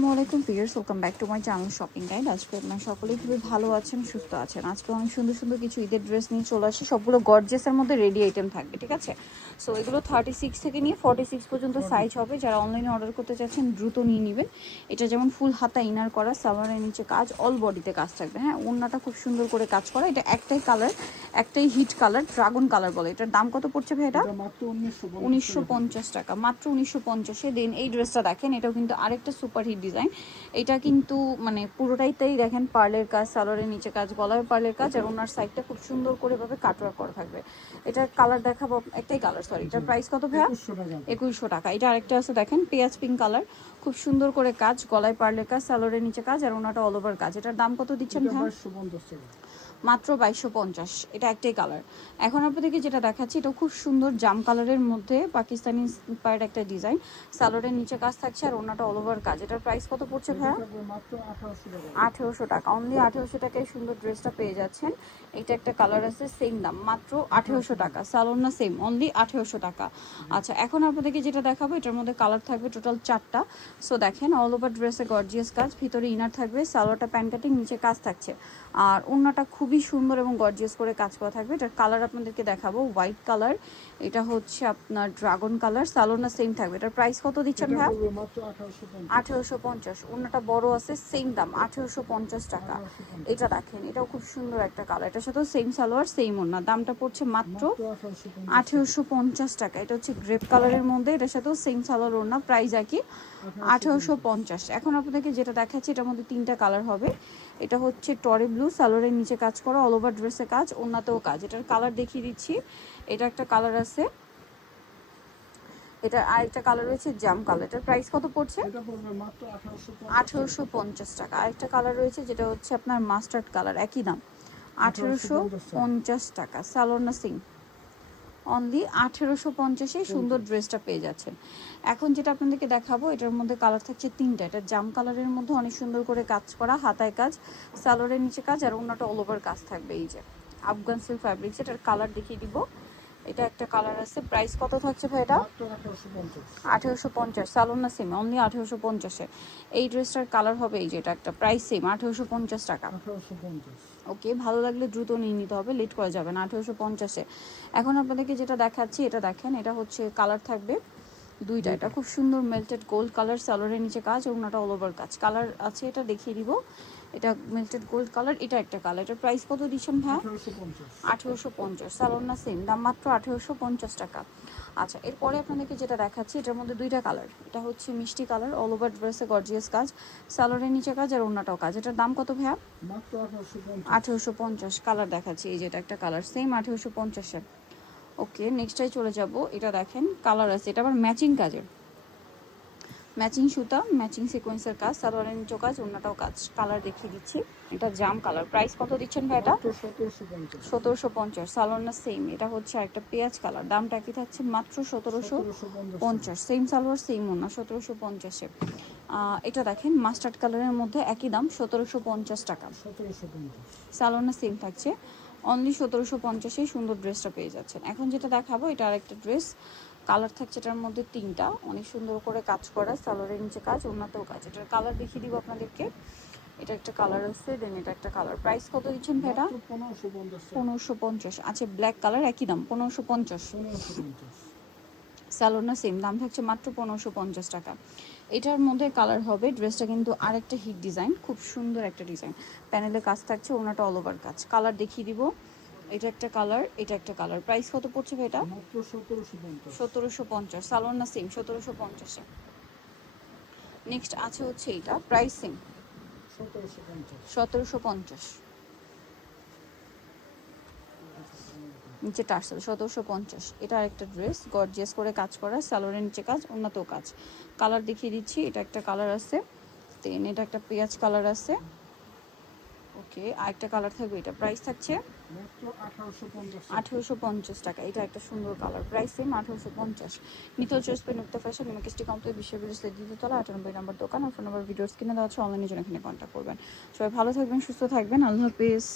আসসালামাইকুম viewers, welcome back to my channel shopping guide. আজকে আপনারা সকলেই খুবই ভালো আছেন, সুস্থ আছেন। আজকে অনেক সুন্দর সুন্দর কিছু ঈদের ড্রেস নিয়ে চলে আসি, সবগুলো গর্জিয়াসের মধ্যে রেডি আইটেম থাকবে, ঠিক আছে। সো এগুলো 36 থেকে নিয়ে 46 পর্যন্ত সাইজ হবে। যারা অনলাইনে অর্ডার করতে চাচ্ছেন দ্রুত নিয়ে নেবেন। এটা যেমন ফুল হাতা ইনার করা, সালোয়ারের নিচে কাজ, অল বডিতে কাজ থাকবে। হ্যাঁ, ওড়নাটা খুব সুন্দর করে কাজ করা। এটা একটাই কালার, একটাই হিট কালার, ড্রাগন কালার বলে। এটার দাম কত পড়ছে ভাই? এটা মাত্র 1950 টাকা, মাত্র 1950-এ। দেন এই ড্রেসটা দেখেন, এটাও কিন্তু আরেকটা সুপার হিট ডিজাইন। এটা কিন্তু মানে পুরোটাইতেই দেখেন পার্লের কাজ, সালোয়ারের নিচে কাজ, গলায় পার্লের কাজ, আর ওনার সাইডটা খুব সুন্দর করে ভাবে কাটওয়ার্ক করা থাকবে। এটার কালার দেখাবো, একটাই কালার, সরি। এটার প্রাইস কত ভাইয়া? 2100 টাকা। এটা আরেকটা আছে দেখেন, পেঁয়াজ পিঙ্ক কালার, খুব সুন্দর করে কাজ, গলায় পার্লের কাজ, সালোয়ারের নিচে কাজ, আর ওনাটা অল ওভার কাজ। এটার দাম কত দিচ্ছেন ভাইয়া? মাত্র 2250। এটা একটাই কালার। এখন আপনাদেরকে যেটা দেখাচ্ছি, এটা খুব সুন্দর জাম কালারের মধ্যে পাকিস্তানি ইন্সপায়ার্ড একটা ডিজাইন। সালোয়ারের নিচে কাজ থাকছে আর ওনাটা অল ওভার কাজ। এটার প্রাইস কত পড়ছে ভাইয়া? 1800 টাকা। অনলি 1800 টাকায় সুন্দর ড্রেসটা পেয়ে যাচ্ছেন। এটা একটা কালার আছে, সেম দাম, মাত্র 1800 টাকা। সালোয়ার না সেম, অনলি 1800 টাকা। আচ্ছা, এখন আপনাদেরকে যেটা দেখাবো, এটার মধ্যে কালার থাকবে টোটাল 4টা। সো দেখেন, অল ওভার ড্রেসে গর্জিয়াস কাজ, ভিতরে ইনার থাকবে, সালোয়ারটা প্যান কাটিং, নিচে কাজ থাকছে, আর ওড়নাটা খুবই সুন্দর এবং গর্জিয়াস করে কাজ করা থাকবে। এটার কালার আপনাদেরকে দেখাবো, হোয়াইট কালার। এটা হচ্ছে আপনার ড্রাগন কালার, সালোনা সেম থাকবে। এটার প্রাইস কত দিচ্ছেন ভাই? 1850। ওড়নাটা বড় আছে, সেম দাম, 1850 টাকা। এটা দেখেন, এটাও খুব সুন্দর একটা কালার। এটার সাথেও সেম সালোয়ার, সেম ওড়না। দামটা পড়ছে মাত্র 1850 টাকা। এটা হচ্ছে গ্রেপ কালারের মধ্যে, এটার সাথেও সেম সালোয়ার, ওড়না, প্রাইস একই, 1850। এখন আপনাদেরকে যেটা দেখাচ্ছি, এটার মধ্যে 3টা কালার হবে। এটা হচ্ছে টরে ব্লু, সালোয়ারের নিচে কাজ করা, অল ওভার ড্রেসে কাজ, ওড়নাতেও কাজ। এটার কালার দেখিয়ে দিচ্ছি। এটা একটা কালার আছে, এটা আরেকটা কালার রয়েছে জাম কালার। এটার প্রাইস কত পড়ছে? 1850 টাকা। আরেকটা কালার রয়েছে যেটা হচ্ছে আপনার মাস্টার্ড কালার, একই দাম, 1850 টাকা। সালোয়ার না সিং, অনলি 1850-এ সুন্দর ড্রেসটা পেয়ে যাচ্ছেন। এখন যেটা আপনাদেরকে দেখাবো, এটার মধ্যে কালার থাকছে 3টা। এটা জাম কালারের মধ্যে অনেক সুন্দর করে কাজ করা, হাতায় কাজ, সালোয়ারের নিচে কাজ, আর ওনাটা অল ওভার কাজ থাকবে। এই যে আফগান সিল্ক ফ্যাব্রিক্স। এটার কালার দেখিয়ে দিব। এটা একটা কালার আছে, প্রাইস কত থাকছে ভাই? এটা 1850। সালোয়ার না সেম, অনলি 1850-এ। এই ড্রেসটার কালার হবে এই যে, এটা একটা, প্রাইস সেম, 1850 টাকা। ওকে, ভালো লাগলে দ্রুত নিয়ে নিতে হবে, লেট করা যাবে না, 1850-এ। এখন আপনাদেরকে যেটা দেখাচ্ছি, এটা দেখেন, এটা হচ্ছে কালার থাকবে 2টা। এটা খুব সুন্দর মেল্টেড গোল্ড কালার, সালোয়ারের নিচে কাজ, ওনাটা অল ওভার কাজ। কালার আছে, এটা দেখিয়ে দিব। এটা মেল্টেড গোল্ড কালার, এটা একটা কালার। এটার প্রাইস কত দিচ্ছেন ভাই? 1850। সালোয়ার না সেম দাম, মাত্র 1850 টাকা। আচ্ছা, এরপরে আপনাদেরকে যেটা দেখাচ্ছি, এটার মধ্যে 2টা কালার। এটা হচ্ছে মিষ্টি কালার, অল ওভার ড্রেসে গর্জিয়াস কাজ, সালোয়ারের নিচে কাজ, আর ওড়নাটাও কাজ। এটার দাম কত ভাইয়া? 1850। কালার দেখাচ্ছি, এই যে এটা একটা কালার, সেম 1850-এ। ওকে, নেক্সটটাই চলে যাব। এটা দেখেন, কালার আছে, এটা আবার ম্যাচিং কাজের, ম্যাচিং সুতা, ম্যাচিং সিকোয়েন্সের কাজ, সালোয়ারের নিচে কাজ, ওড়নাটাও কাজ। কালার দেখিয়ে দিচ্ছি। এটা জাম কালার। প্রাইস কত দিচ্ছেন ভাই? এটা 1750। সালোয়ার না সেম। এটা হচ্ছে একটা পেঁয়াজ কালার, দামটা কি থাকছে? মাত্র 1750। সেম সালোয়ার, সেম ওড়না, 1750-এ। এটা দেখেন, মাস্টার্ড কালারের মধ্যে, একই দাম, 1750 টাকা। সালোয়ার না সেম থাকছে, অনলি 1750-এই সুন্দর ড্রেসটা পেয়ে যাচ্ছেন। এখন যেটা দেখাবো, এটা আরেকটা ড্রেস, কালার থাকছে এটার মধ্যে 3টা, অনেক সুন্দর করে কাজ করা, সালোয়ারের নিচে কাজ, ওড়নাতেও কাজ। এটার কালার দেখিয়ে দিব আপনাদেরকে। এটা একটা কালার আছে, দেন এটা একটা কালার। প্রাইস কত দিচ্ছেন ভাইটা? 1550। আচ্ছা, ব্ল্যাক কালার, একই দাম, 1550। সালোয়ার না সেম, দাম থাকছে মাত্র 1550 টাকা। এটার মধ্যে কালার হবে, ড্রেসটা কিন্তু আরেকটা হিট ডিজাইন, খুব সুন্দর একটা ডিজাইন, প্যানেলে কাজ থাকছে, ওনাটা অল ওভার কাজ। কালার দেখিয়ে দিব। এটা একটা কালার, এটা একটা কালার। প্রাইস কত পড়ছে ভাই? এটা 1750। সালোয়ার না সেম, 1750-এ। নেক্সট আছে হচ্ছে এইটা, প্রাইস সেম, 1750। নিচেটা আসছে 1750। এটা আরেকটা ড্রেস, গর্জিয়াস করে কাজ করা, সালোয়ারের নিচে কাজ, ওড়নাতেও কাজ। কালার দেখিয়ে দিচ্ছি। এটা একটা কালার আছে, দেন এটা একটা পেঁয়াজ কালার আছে। ওকে, আরেকটা কালার থাকবে, এটা প্রাইস থাকছে 1850 টাকা। এটা একটা সুন্দর কালার, প্রাইস সেম, 1850। নিতল চয়েস পে নুক্তা ফ্যাশন, মেকেস্টি কমপ্লিট, বিশ্ববিদ্যালয় দ্বিতীয়তলা, 98 নম্বর দোকান। আর ফোন নাম্বার ভিডিওস কিনে দেওয়া হচ্ছে, অনলাইনে জন্য এখানে কন্ট্যাক্ট করবেন। সবাই ভালো থাকবেন, সুস্থ থাকবেন, আল্লাহ হাফিজ।